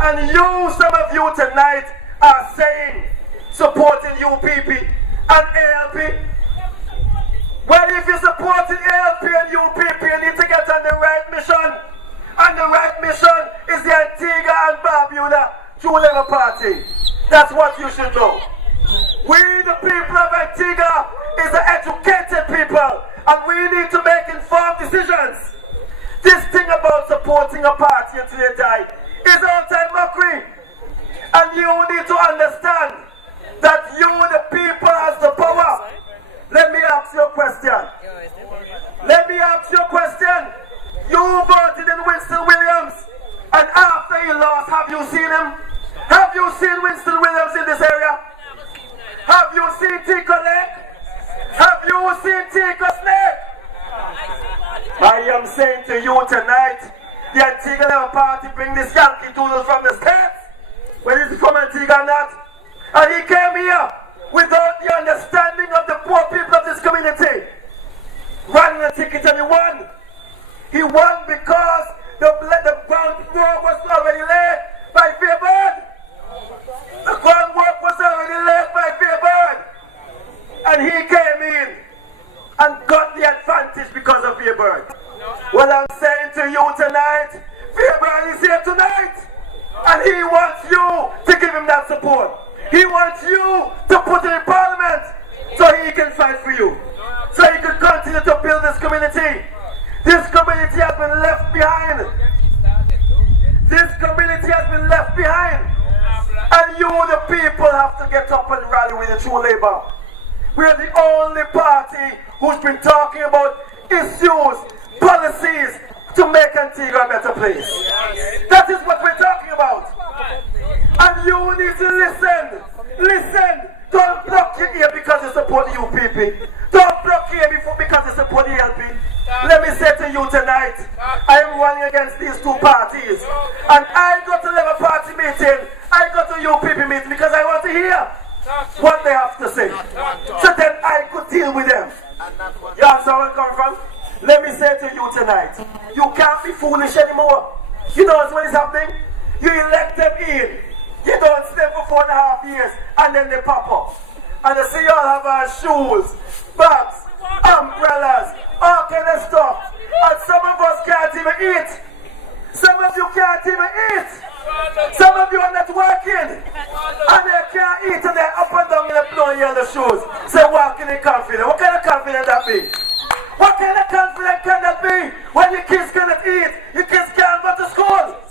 And some of you tonight are saying, supporting UPP and ALP. Well, if you're supporting ALP and UPP, you need to get on the right mission. And the right mission is the Antigua and Barbuda True Labour Party. That's what you should know. We, the people of Antigua, is the educated people, and we need to make informed decisions. This thing about supporting a party until they die is all-time mockery. And you need to understand that you, the people, has the power. Let me ask you a question. Let me ask you a question. You voted in Winston Williams, and after he lost, have you seen him? Have you seen Winston Williams in this area? Have you seen Tico Lake? Have you seen Tico Snake? I am saying to you tonight, the Antigua Labour Party bring this Yankee doodle from the States. Where is he from, Antigua or not? And he came here without the understanding of the poor people of this community. Running a ticket and he won. He won because the groundwork was already laid by Vere. The groundwork was already laid by Vere. And he came in and got the advantage because of Vere. Well, I'm saying to you tonight, Vere is here tonight. And he wants you to give him that support. He wants you to put him in parliament so he can fight for you. So he can continue to build this community. This community has been left behind. This community has been left behind. And you, the people, have to get up and rally with the True Labour. We're the only party who's been talking about issues, policies to make Antigua a better place. That is what we're talking about. And you need to listen. Listen. Don't block your ear because you support the UPP. Don't block your ear because you support the LP. Let me say to you tonight, I am running against these two parties. And I go to Labour Party meeting, I go to UPP meeting because I want to hear what they have to say. So then I could deal with them. You understand where I'm coming from? Let me say to you tonight, you can't be foolish anymore. You know what is happening? You elect them in. You don't stay for 4.5 years and then they pop up. And they see you all have our shoes, bags, umbrellas, all kind of stuff. And some of us can't even eat. Some of you can't even eat. Some of you are not working. And they can't eat and they're up and down in the blowing yellow shoes. So walking in confidence. What kind of confidence that be? What kind of confidence can that be when your kids cannot eat? Your kids can't go to school?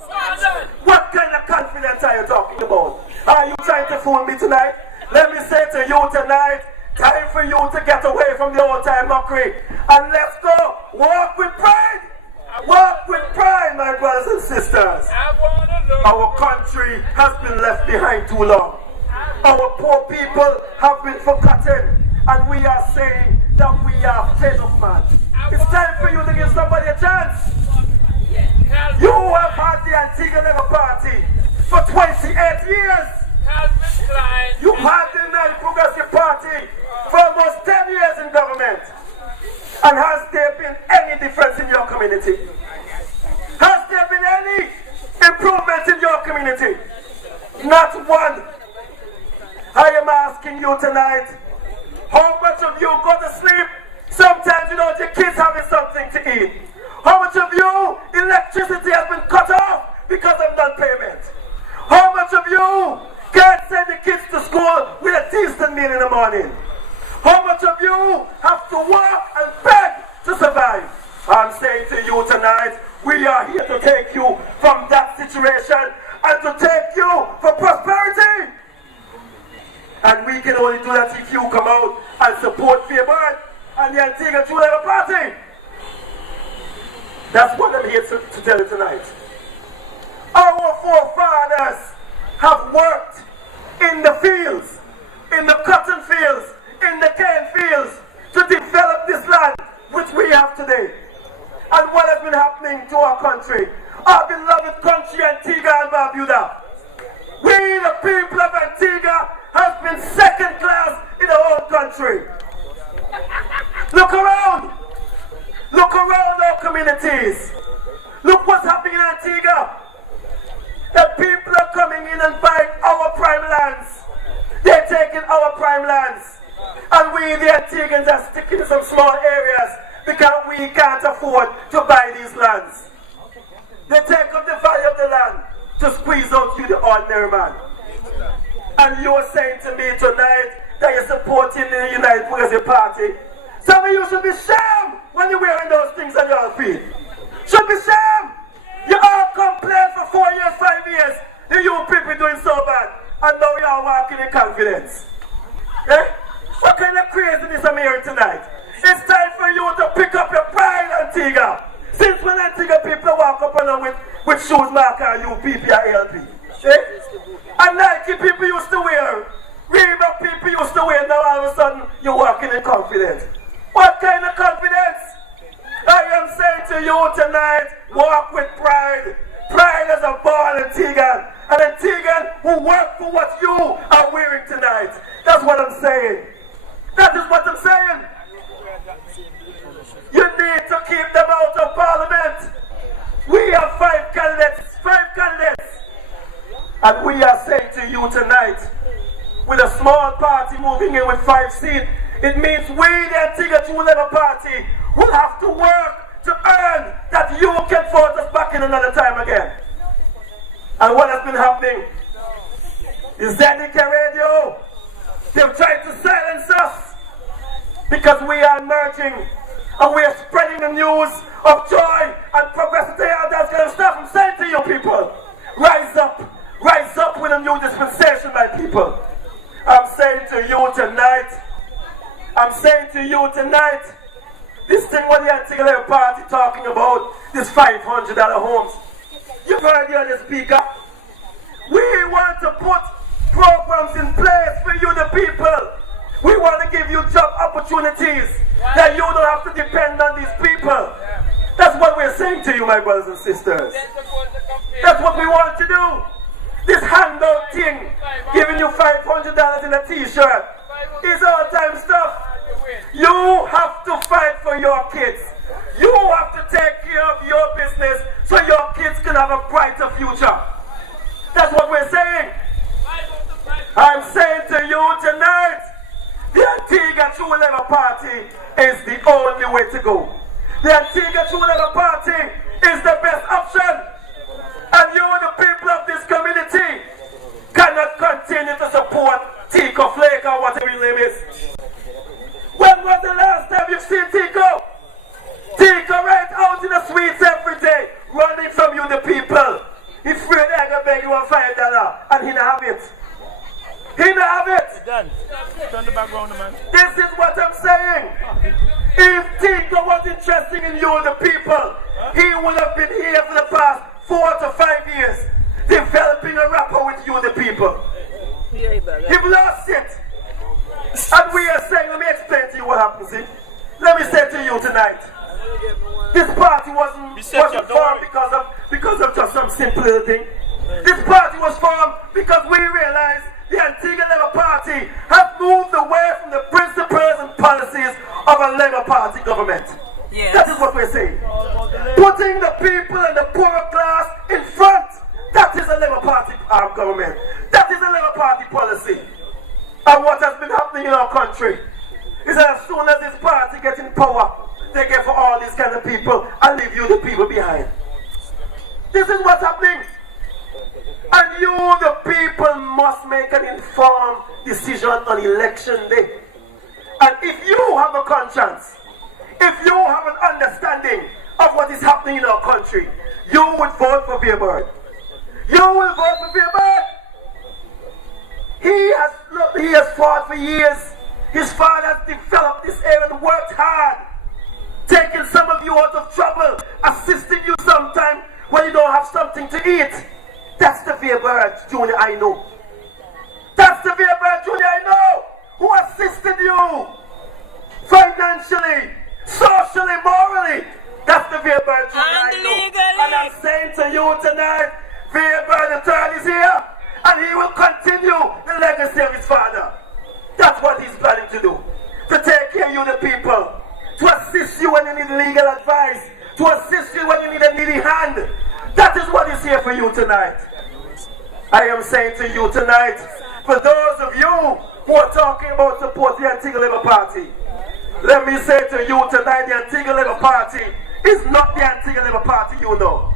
What kind of confidence are you talking about? Are you trying to fool me tonight? Let me say to you tonight, time for you to get away from the old-time mockery. And let's go. Walk with pride. Walk with pride, my brothers and sisters. Our country has been left behind too long. Our poor people have been forgotten. And we are saying that we are fed up, man. It's time for you to give somebody a chance. You have had the Antigua Labour Party for 28 years. You've had the United Progressive Party for almost 10 years in government. And has there been any difference in your community? Has there been any improvement in your community? Not one. I am asking you tonight, how much of you go to sleep sometimes without your kids having something to eat? How much of you, electricity has been cut off because of non-payment? How much of you can't send the kids to school with a decent meal in the morning? How much of you have to work and beg to survive? I'm saying to you tonight, we are here to take you from that situation and to take you for prosperity. And we can only do that if you come out and support Vere and the Antigua True Labour Party. That's what I'm here to tell you tonight. Our forefathers have worked in the fields, in the cotton fields, in the cane fields to develop this land which we have today. And what has been happening to our country, our beloved country Antigua and Barbuda. We, the people of Antigua, have been second class in the whole country. Look around. Look around our communities. Look what's happening in Antigua. The people coming in and buying our prime lands. They're taking our prime lands. And we, the Antiguans, are sticking in some small areas because we can't afford to buy these lands. They take up the value of the land to squeeze out you, the ordinary man. And you are saying to me tonight that you're supporting the United Progressive Party. Some of you should be shamed when you're wearing those things on your feet. Should be shamed. You all complained for 4 years, 5 years. The you people doing so bad. And now you are walking in confidence. Eh? What kind of craziness I'm hearing tonight? It's time for you to pick up your pride, Antigua. Since when Antigua people walk up and with shoes marker UPP or ALP? Eh? And Nike people used to wear, Reebok people used to wear, now all of a sudden you're walking in confidence. What kind of confidence? I am saying to you tonight, walk with pride. Pride is a born Antiguan. An Antiguan who work for what you are wearing tonight. That's what I'm saying. That is what I'm saying. You need to keep them out of Parliament. We have 5 candidates. 5 candidates. And we are saying to you tonight, with a small party moving in with 5 seats, it means we, the Antigua True Labour Party, will have to work to earn that you can vote us back in another time again. And what has been happening is Zenica Radio. They've tried to silence us because we are emerging and we are spreading the news of joy and progressivity and that kind of stuff. I'm saying to you people, rise up with a new dispensation, my people. I'm saying to you tonight, this thing what the Antigua Labour Party talking about, this $500 homes. You've heard the other speaker. We want to put programs in place for you, the people. We want to give you job opportunities that you don't have to depend on these people. That's what we're saying to you, my brothers and sisters. That's what we want to do. This handout thing, giving you $500 in a t-shirt, is all-time stuff. You have to fight for your kids. You have to take care of your business so your kids can have a brighter future. That's what we're saying. I'm saying to you tonight, the Antigua True Labour Party is the only way to go. The Antigua True Labour Party is the best option. And you, the people of this community, cannot continue to support Tico Flake or whatever his name is. When was the last time you've seen Tico? Tico right out in the streets every day, running from you, the people. He's afraid they're going to beg you $5 and he don't have it. He don't have it. Done. Turn the background, man. This is what I'm saying. If Tico was interested in you, the people, he would have been here for the past 4 to 5 years, developing a rapport with you, the people. You've lost it. And we are saying, let me explain to you what happens. See? Let me say to you tonight, this party wasn't formed because of just some simple little thing. This party was formed because we realized the Antigua Labour Party has moved away from the principles and policies of a Labour Party government. Yes. That is what we're saying. Putting the people and the poorer class in front. That is a Labour Party government. That is a Labour Party policy. And what has been happening in our country is that as soon as this party gets in power, they get for all these kind of people and leave you, the people, behind. This is what's happening. And you, the people, must make an informed decision on election day. And if you have a conscience, if you have an understanding of what is happening in our country, you would vote for Vere. You will vote for Vere. He has fought for years. His father has developed this area and worked hard, taking some of you out of trouble, assisting you sometimes when you don't have something to eat. That's the Vere Jr. I know. That's the Vere Jr. I know, who assisted you financially, socially, morally. That's the Vere Jr. I know. And I'm saying to you tonight, Vere the third is here, and he will continue the legacy of his father. That's what he's planning to do. To take care of you, the people. To assist you when you need legal advice. To assist you when you need a needy hand. That is what is here for you tonight. I am saying to you tonight, for those of you who are talking about supporting the Antigua Labour Party, let me say to you tonight, the Antigua Labour Party is not the Antigua Labour Party you know.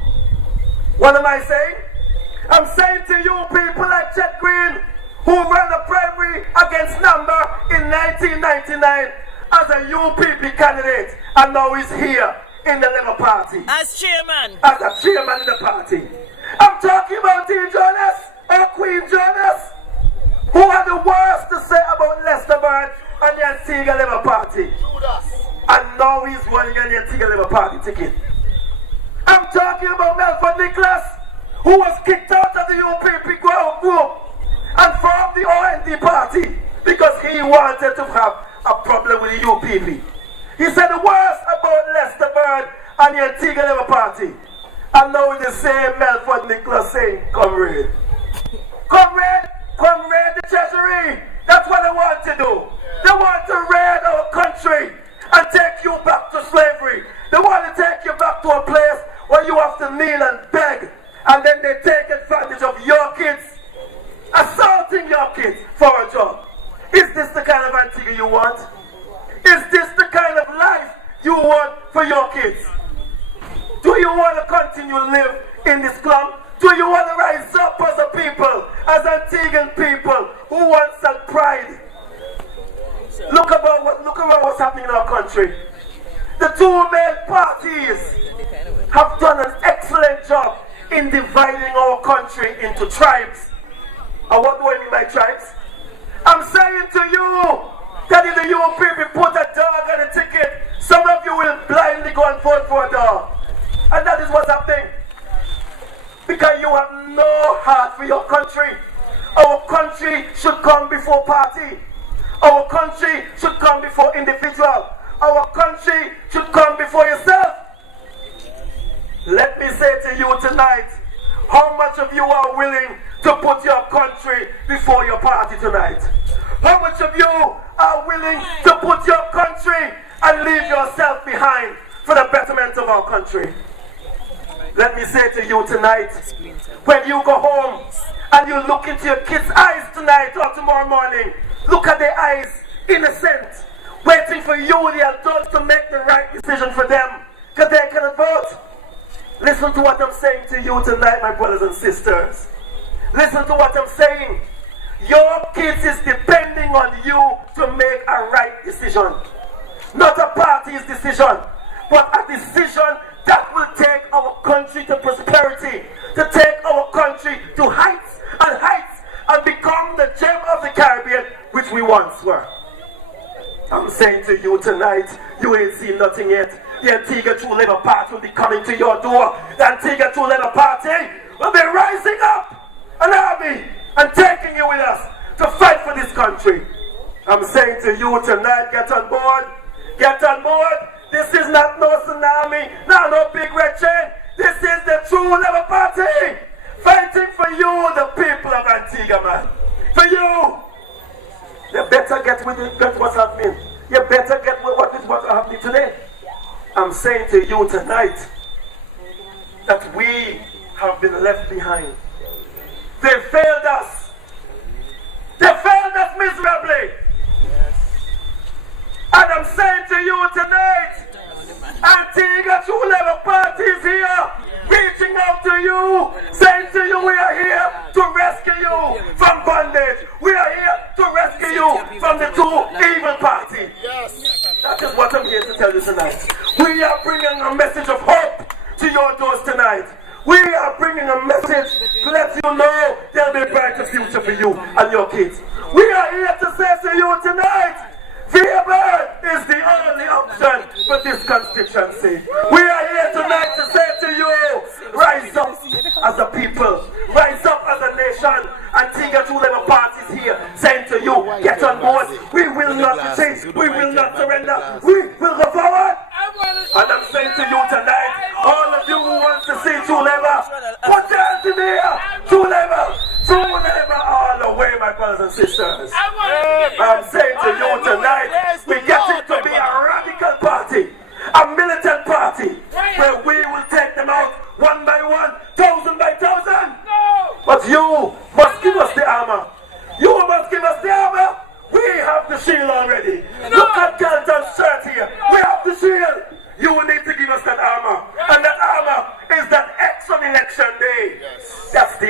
What am I saying? I'm saying to you people like Chet Green, who ran a primary against Number in 1999 as a UPP candidate, and now he's here in the Labour Party. As chairman. As a chairman in the party. I'm talking about T. Jonas or Queen Jonas, who had the worst to say about Lesterburn and the Antigua Labour Party. And now he's running on the Antigua Labour Party ticket. I'm talking about Melford Nicholas, who was kicked out of the UPP group and formed the OND party because he wanted to have a problem with the UPP. He said the worst about Lesterburn and the Antigua Labour Party. And now the same Melford Nicholas saying, comrade, the Treasury, that's what they want to do. They want to raid our country and take you back to slavery. They want to take you back to a place where you have to kneel and beg, and then they take advantage of your kids, assaulting your kids for a job. Is this the kind of Antigua you want? Is this the kind of life you want for your kids? Do you want to continue to live in this slum? Do you want to rise up as a people, as Antiguan people who want some pride? Look about what's happening in our country. The two main parties have done an excellent job in dividing our country into tribes. And what do I mean by tribes? I'm saying to you that if the UPP put a dog on a ticket, some of you will blindly go and vote for a dog. And that is what's happening. Because you have no heart for your country. Our country should come before party. Our country should come before individual. Our country should come before yourself. Let me say to you tonight, how much of you are willing to put your country before your party tonight? How much of you are willing to put your country and leave yourself behind for the betterment of our country? Let me say to you tonight, when you go home and you look into your kids' eyes tonight or tomorrow morning, look at their eyes, innocent, waiting for you, the adults, to make the right decision for them, because they cannot vote. Listen to what I'm saying to you tonight, my brothers and sisters. Listen to what I'm saying. Your kids is depending on you to make a right decision. Not a party's decision, but a decision that will take our country to prosperity, to take our country to heights and become the gem of the Caribbean which we once were. I'm saying to you tonight, you ain't seen nothing yet. The Antigua True Labour Party will be coming to your door. The Antigua True Labour Party will be rising up an army and taking you with us to fight for this country. I'm saying to you tonight, get on board. Get on board. This is not no tsunami, no big red chain. This is the True Labour Party fighting for you, the people of Antigua, man. For you. You better get with it, get what's happening. You better get with what's happening today. I'm saying to you tonight that we have been left behind. They failed us. They failed us miserably. And I'm saying to you tonight, Antigua True Labour Party is here, reaching out to you, saying to you, we are here to rescue you from bondage. We are here to rescue you from the two evil party. That is what I'm here to tell you tonight. We are bringing a message of hope to your doors tonight. We are bringing a message to let you know there'll be a brighter future for you and your kids. We are here to say to you tonight, Vere is the only option for this constituency. We are here tonight to say to you, rise up as a people, rise up as a nation. Antigua True Labour Party is here saying to you, get on board. We will not retreat, we will not surrender, we will go forward. And I'm saying to you tonight, all of you who want to see True Labour, put your hands in the air. True Labour all the way, my brothers and sisters. I'm saying to you tonight, we get it to be a radical party, a militant party, where we will take them out one by one, thousand by thousand. But you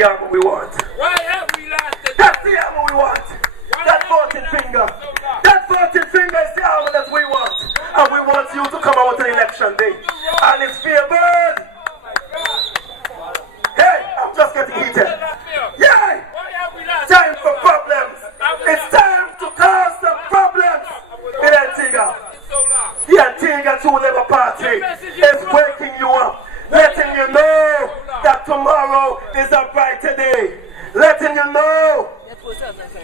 the armor we want. Why have we lost the That's the armor we want. That 14 finger. That 14 finger is the armor that we want. And we want you to come out on election day. And it's favored. Hey, I'm just getting heated. Yeah! Time for problems. It's time to cause some problems in Antigua. The Antigua True Labour Party is waking you up, letting you know that tomorrow is a brighter day, letting you know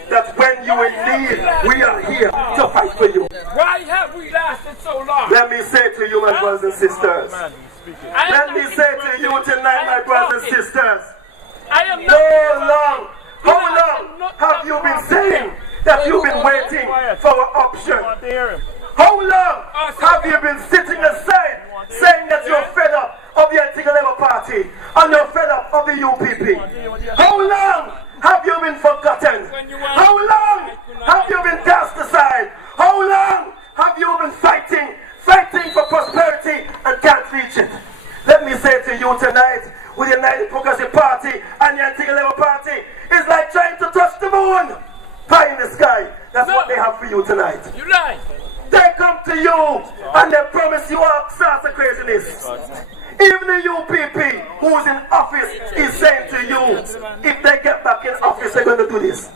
that when you in need, we are here to fight for you. Why have we lasted so long? Let me say to you, my brothers and sisters, let me say to you tonight, my brothers and sisters, how long have you been saying that you've been waiting for an option? How long have you been sitting aside saying that you're fed up of the Antigua Labour Party and you're fed up of the UPP? How long have you been forgotten? How long have you been cast aside? How long have you been fighting for prosperity and can't reach it? Let me say to you tonight, with the United Progressive Party and the Antigua Labour Party, it's like trying to touch the moon. Pie in the sky. That's what they have for you tonight. You lie. They come to you and they promise you all sorts of craziness. Even the UPP who's in office is saying to you, if they get back in office, they're going to do this.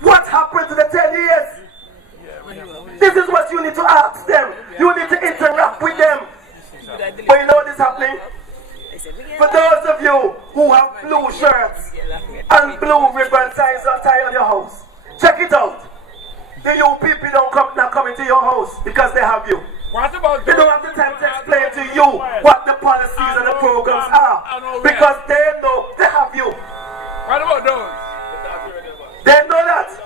What happened to the 10 years? This is what you need to ask them. You need to interact with them. But you know what is happening? For those of you who have blue shirts and blue ribbon ties on your house, check it out. The UPP not coming to your house because they have you. What about they don't have the time to explain to you what the policies and the programs are because they know they have you. What about those? They know that.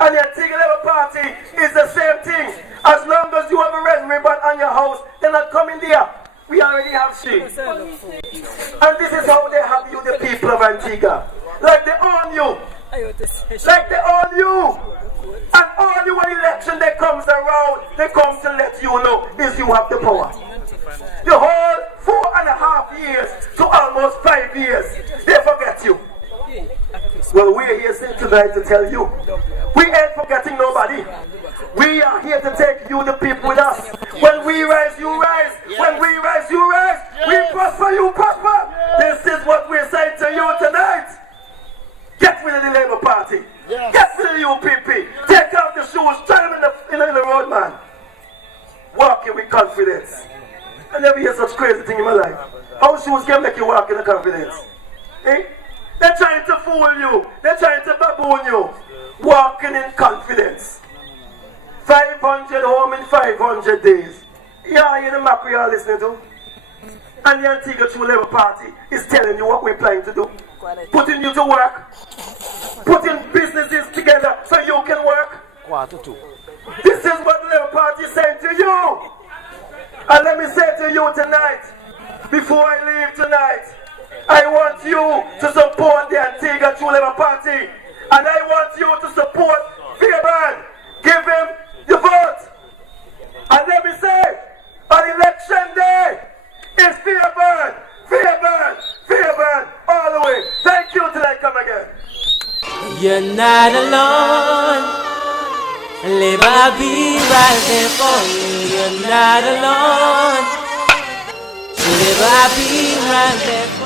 And the Antigua Labour Party is the same thing. As long as you have a red ribbon on your house, they're not coming there. We already have sheep. And this is how they have you, the people of Antigua. Like they own you. Like they own you. And only when election day comes around, they come to let you know is you have the power. The whole 4.5 years to almost 5 years, they forget you. Well, we're here tonight to tell you, we ain't forgetting nobody. We are here to take you, the people, with us. When we rise, you rise. When we rise, you rise. We prosper, you prosper. This is what we're saying to you tonight. Get rid of the Labour Party. Get rid of the UPP. Take off the shoes. Try them in the road, man. Walking with confidence. I never hear such crazy thing in my life. How shoes can make you walk in the confidence? Eh? They're trying to fool you. They're trying to baboon you. Walking in confidence. 500 home in 500 days. Yeah, you the map we are listening to. And the Antigua True Labour Party is telling you what we're planning to do. Putting you to work. Putting businesses together so you can work. This is what the Labour Party is saying to you. And let me say to you tonight, before I leave tonight, I want you to support the Antigua True Labour Party. And I want you to support Vere. Give him your vote. And let me say, on election day, it's Vere, all the way. Thank you till I come again. You're not alone. Labour be right there for you. You're not alone. Labour be right there.